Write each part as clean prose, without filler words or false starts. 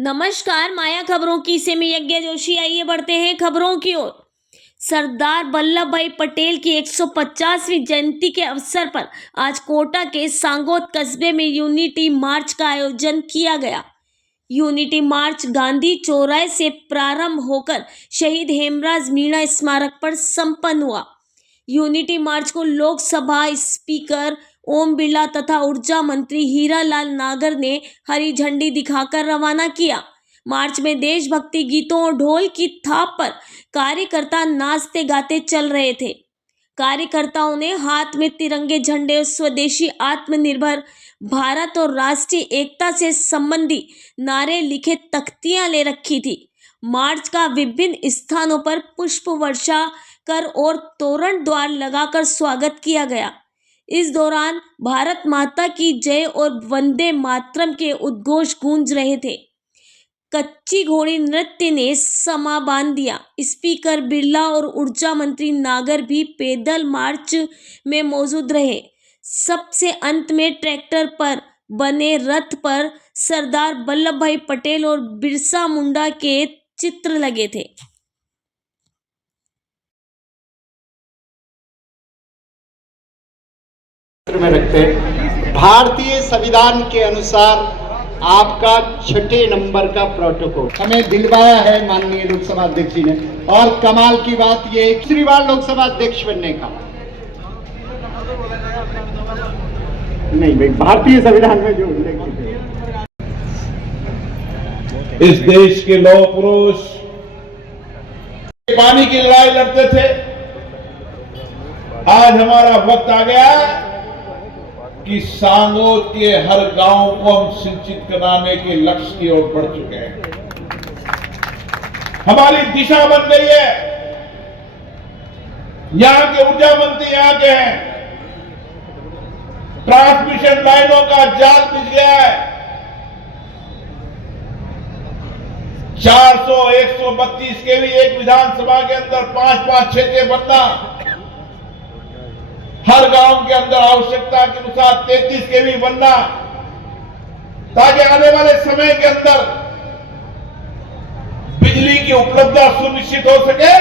नमस्कार, माया खबरों की से मैं यज्ञ जोशी। आइए बढ़ते हैं खबरों की ओर। सरदार वल्लभ भाई पटेल की 150वीं जयंती के अवसर पर आज कोटा के सांगोद कस्बे में यूनिटी मार्च का आयोजन किया गया। यूनिटी मार्च गांधी चौराहे से प्रारंभ होकर शहीद हेमराज मीणा स्मारक पर संपन्न हुआ। यूनिटी मार्च को लोकसभा स्पीकर ओम बिरला तथा ऊर्जा मंत्री हीरालाल नागर ने हरी झंडी दिखाकर रवाना किया। मार्च में देशभक्ति गीतों और ढोल की थाप पर कार्यकर्ता नाचते गाते चल रहे थे। कार्यकर्ताओं ने हाथ में तिरंगे झंडे और स्वदेशी आत्मनिर्भर भारत और राष्ट्रीय एकता से संबंधी नारे लिखे तख्तियां ले रखी थी। मार्च का विभिन्न स्थानों पर पुष्प वर्षा कर और तोरण द्वार लगाकर स्वागत किया गया। इस दौरान भारत माता की जय और वंदे मातरम के उद्घोष गूंज रहे थे। कच्ची घोड़ी नृत्य ने समा बांध दिया। स्पीकर बिरला और ऊर्जा मंत्री नागर भी पैदल मार्च में मौजूद रहे। सबसे अंत में ट्रैक्टर पर बने रथ पर सरदार वल्लभ भाई पटेल और बिरसा मुंडा के चित्र लगे थे। में रखते भारतीय संविधान के अनुसार आपका 6 नंबर का प्रोटोकॉल हमें दिलवाया है माननीय लोकसभा अध्यक्ष जी ने। और कमाल की बात यह दूसरी बार लोकसभा अध्यक्ष बनने का नहीं भाई, भारतीय संविधान में जो उल्लेखित है। इस देश के लौह पुरुष पानी की लड़ाई लड़ते थे। आज हमारा वक्त आ गया कि सांगोद के हर गांव को हम सिंचित कराने के लक्ष्य की ओर बढ़ चुके हैं। हमारी दिशा बन गई है। यहां के ऊर्जा मंत्री यहां के हैं। ट्रांसमिशन लाइनों का जाल बिछ गया है। 400, 132 केवी एक विधानसभा के अंदर 5-5, 6 बनना, हर गांव के अंदर आवश्यकता के अनुसार 33 केवी बनना, ताकि आने वाले समय के अंदर बिजली की उपलब्धता सुनिश्चित हो सके।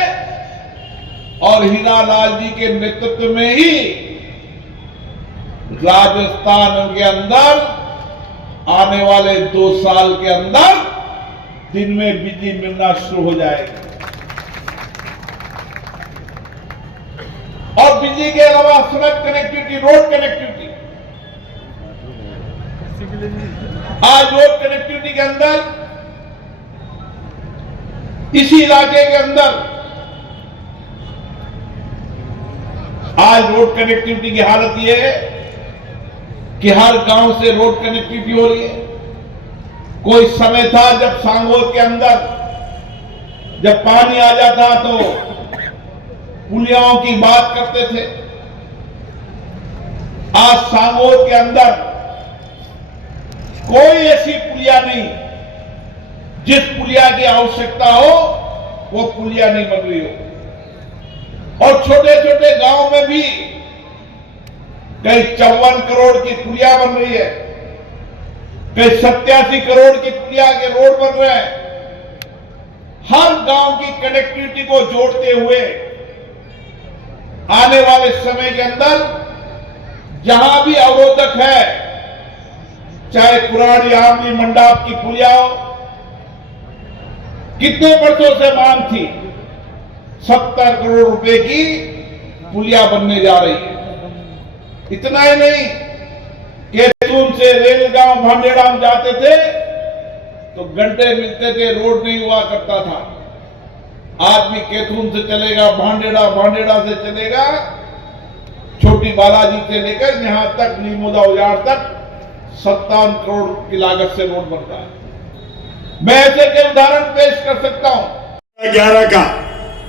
और हीरालाल जी के नेतृत्व में ही राजस्थान के अंदर आने वाले 2 साल के अंदर दिन में बिजली मिलना शुरू हो जाएगी। और बिजली के अलावा सड़क कनेक्टिविटी, रोड कनेक्टिविटी। आज रोड कनेक्टिविटी के अंदर इसी इलाके के अंदर आज रोड कनेक्टिविटी की हालत यह है कि हर गांव से रोड कनेक्टिविटी हो रही है। कोई समय था जब सांगोद के अंदर जब पानी आ जाता तो पुलियाओं की बात करते थे। आज सांगोद के अंदर कोई ऐसी पुलिया नहीं, जिस पुलिया की आवश्यकता हो वो पुलिया नहीं बन रही हो। और छोटे छोटे गांव में भी कई 54 करोड़ की पुलिया बन रही है, कई 87 करोड़ की पुलिया के रोड बन रहे हैं। हर गांव की कनेक्टिविटी को जोड़ते हुए आने वाले समय के अंदर जहां भी अवरोधक है, चाहे कुराड़ी आमली मंडाप की पुलिया हो, कितने वर्षों से मांग थी, 70 करोड़ रुपए की पुलिया बनने जा रही है। इतना ही नहीं, केतून से रेलगांव भांडेड़ाम जाते थे तो घंटे मिलते थे, रोड नहीं हुआ करता था। आदमी केतून से चलेगा भांडेड़ा, भांडेड़ा से चलेगा छोटी बालाजी से लेकर यहां तक नीमोदा उजाड़ तक 57 करोड़ की लागत से रोड बनता है। मैं ऐसे के उदाहरण पेश कर सकता हूं। 11 का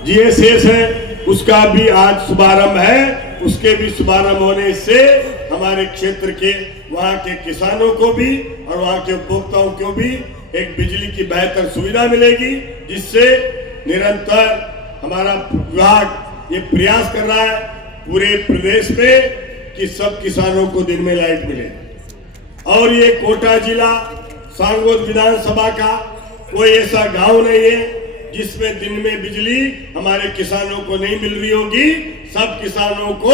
जीएसएस है, उसका भी आज शुभारंभ है। उसके भी शुभारंभ होने से हमारे क्षेत्र के वहां के किसानों को भी और वहां के उपभोक्ताओं को भी एक बिजली की बेहतर सुविधा मिलेगी, जिससे निरंतर हमारा विभाग ये प्रयास कर रहा है पूरे प्रदेश में कि सब किसानों को दिन में लाइट मिले। और ये कोटा जिला सांगोद विधानसभा का कोई ऐसा गांव नहीं है जिसमें दिन में बिजली हमारे किसानों को नहीं मिल रही होगी। सब किसानों को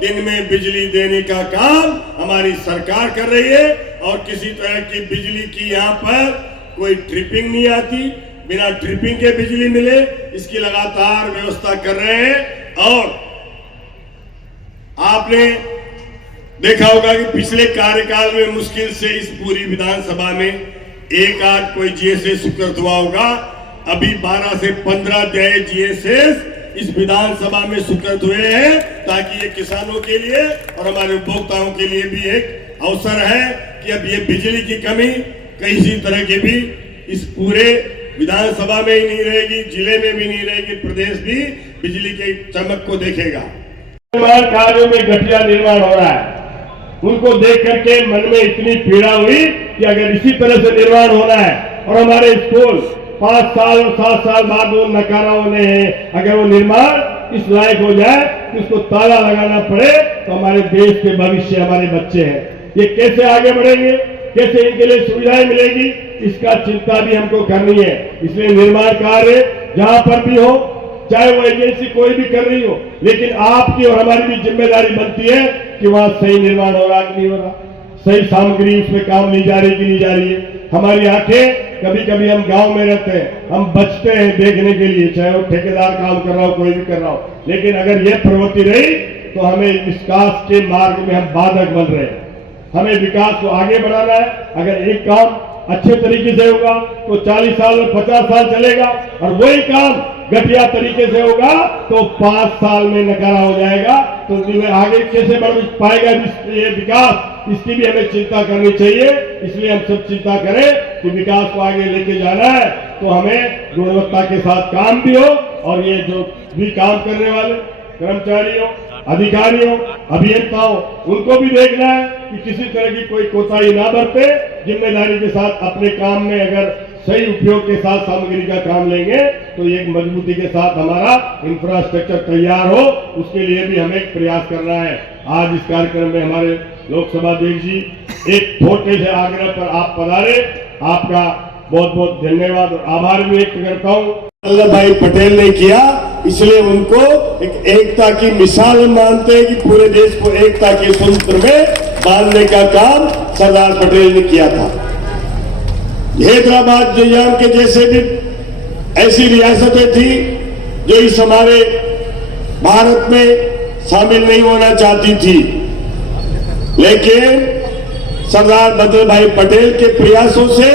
दिन में बिजली देने का काम हमारी सरकार कर रही है और किसी तरह की बिजली की यहाँ पर कोई ट्रिपिंग नहीं आती। बिना ट्रिपिंग के बिजली मिले इसकी लगातार व्यवस्था कर रहे हैं। और आपने देखा होगा कि पिछले कार्यकाल में मुश्किल से इस पूरी विधानसभा में एक आध कोई जीएसएस स्वीकृत हुआ होगा। अभी 12 से 15 नए जीएसएस इस विधानसभा में स्वीकृत हुए हैं ताकि ये किसानों के लिए और हमारे उपभोक्ताओं के लिए भी एक अवसर है कि अब ये बिजली की कमी किसी तरह की भी इस पूरे विधानसभा में ही नहीं रहेगी, जिले में भी नहीं रहेगी, प्रदेश भी बिजली के चमक को देखेगा। निर्माण कार्यों में घटिया निर्माण हो रहा है, उनको देख करके मन में इतनी पीड़ा हुई कि अगर इसी तरह से निर्माण होना है और हमारे स्कूल 5 साल और 7 साल बाद वो नकारा होने हैं, अगर वो निर्माण इस लायक हो जाए कि उसको ताला लगाना पड़े तो हमारे देश के भविष्य हमारे बच्चे हैं, ये कैसे आगे बढ़ेंगे, कैसे इनके लिए सुविधाएं मिलेगी, इसका चिंता भी हमको करनी है। इसलिए निर्माण कार्य जहां पर भी हो, चाहे वो एजेंसी कोई भी कर रही हो, लेकिन आपकी और हमारी भी जिम्मेदारी बनती है कि वहां सही निर्माण हो रहा कि नहीं हो रहा, सही सामग्री उसमें काम ली जा रही कि नहीं जा रही है। हमारी आंखें कभी कभी हम गांव में रहते हैं, हम बचते हैं देखने के लिए, चाहे वो ठेकेदार काम कर रहा हो, कोई भी कर रहा हो, लेकिन अगर यह प्रवृत्ति रही तो हमें विकास के मार्ग में हम बाधक बन रहे हैं। हमें विकास को आगे बढ़ाना है। अगर एक काम अच्छे तरीके से होगा तो 40 साल और 50 साल चलेगा, और वही काम घटिया तरीके से होगा तो 5 साल में नकारा हो जाएगा। तो आगे कैसे बढ़ पाएगा ये विकास, इसकी भी हमें चिंता करनी चाहिए। इसलिए हम सब चिंता करें कि विकास को आगे लेके जाना है तो हमें गुणवत्ता के साथ काम भी हो, और ये जो भी काम करने वाले कर्मचारियों, अधिकारियों, अभियंताओं, उनको भी देखना है कि किसी तरह की कोई कोताही ना बरते, जिम्मेदारी के साथ अपने काम में अगर सही उपयोग के साथ सामग्री का काम लेंगे तो एक मजबूती के साथ हमारा इंफ्रास्ट्रक्चर तैयार हो, उसके लिए भी हमें प्रयास करना है। आज इस कार्यक्रम में हमारे लोकसभा अध्यक्ष जी एक छोटे से आग्रह पर आप पधारे, आपका बहुत बहुत धन्यवाद और आभार भी व्यक्त करता हूँ। वल्लभ भाई पटेल ने किया, इसलिए उनको एक एकता की मिसाल मानते हैं कि पूरे देश को एकता के सूत्र में बांधने का काम सरदार पटेल ने किया था। हैदराबाद निजाम के जैसे भी ऐसी रियासतें थी जो इस हमारे भारत में शामिल नहीं होना चाहती थी, लेकिन सरदार वल्लभ भाई पटेल के प्रयासों से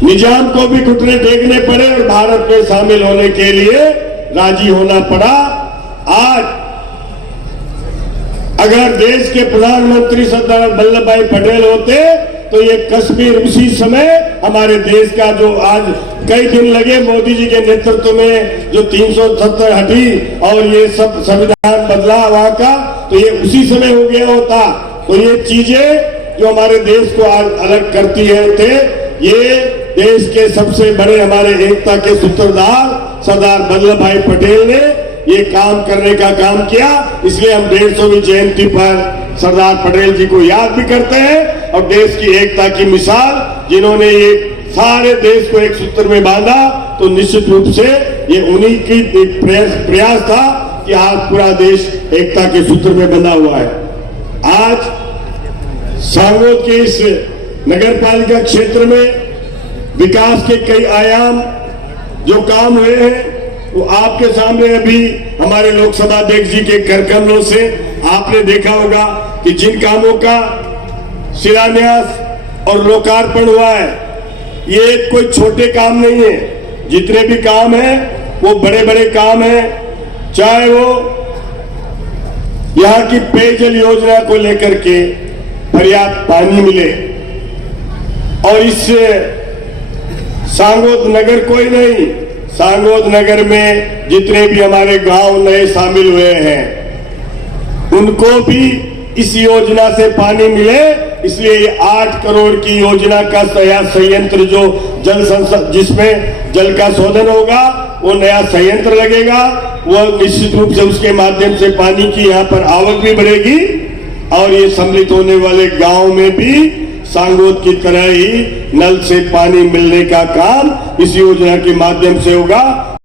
निजाम को भी घुटने टेकने पड़े और भारत में शामिल होने के लिए राजी होना पड़ा। आज अगर देश के प्रधानमंत्री सरदार वल्लभ भाई पटेल होते तो ये कश्मीर उसी समय हमारे देश का, जो आज कई दिन लगे मोदी जी के नेतृत्व में जो 370 हटी और ये सब संविधान बदला वहां का, तो ये उसी समय हो गया होता। तो ये चीजें जो हमारे देश को आज अलग करती है थे, ये देश के सबसे बड़े हमारे एकता के सूत्रधार सरदार वल्लभ भाई पटेल ने ये काम करने का काम किया। इसलिए हम 150वीं जयंती पर सरदार पटेल जी को याद भी करते हैं, और देश की एकता की मिसाल जिन्होंने ये सारे देश को एक सूत्र में बांधा, तो निश्चित रूप से ये उन्हीं की प्रयास था कि आज पूरा देश एकता के सूत्र में बंधा हुआ है। आज सांगोद के इस नगर पालिका क्षेत्र में विकास के कई आयाम जो काम हुए हैं वो आपके सामने अभी हमारे लोकसभा अध्यक्ष जी के कर कमलों से आपने देखा होगा कि जिन कामों का शिलान्यास और लोकार्पण हुआ है, ये कोई छोटे काम नहीं है। जितने भी काम हैं वो बड़े बड़े काम हैं, चाहे वो यहाँ की पेयजल योजना को लेकर के पर्याप्त पानी मिले, और इससे सांगोद नगर कोई नहीं, सांगोद नगर में जितने भी हमारे गांव नए शामिल हुए हैं उनको भी इस योजना से पानी मिले। इसलिए ये 8 करोड़ की योजना का संयंत्र जो जिसमें जल का शोधन होगा, वो नया संयंत्र लगेगा, वो निश्चित रूप से उसके माध्यम से पानी की यहाँ पर आवक भी बढ़ेगी, और ये सम्मिलित होने वाले गांव में भी सांगोद की तरह ही नल से पानी मिलने का काम इस योजना के माध्यम से होगा।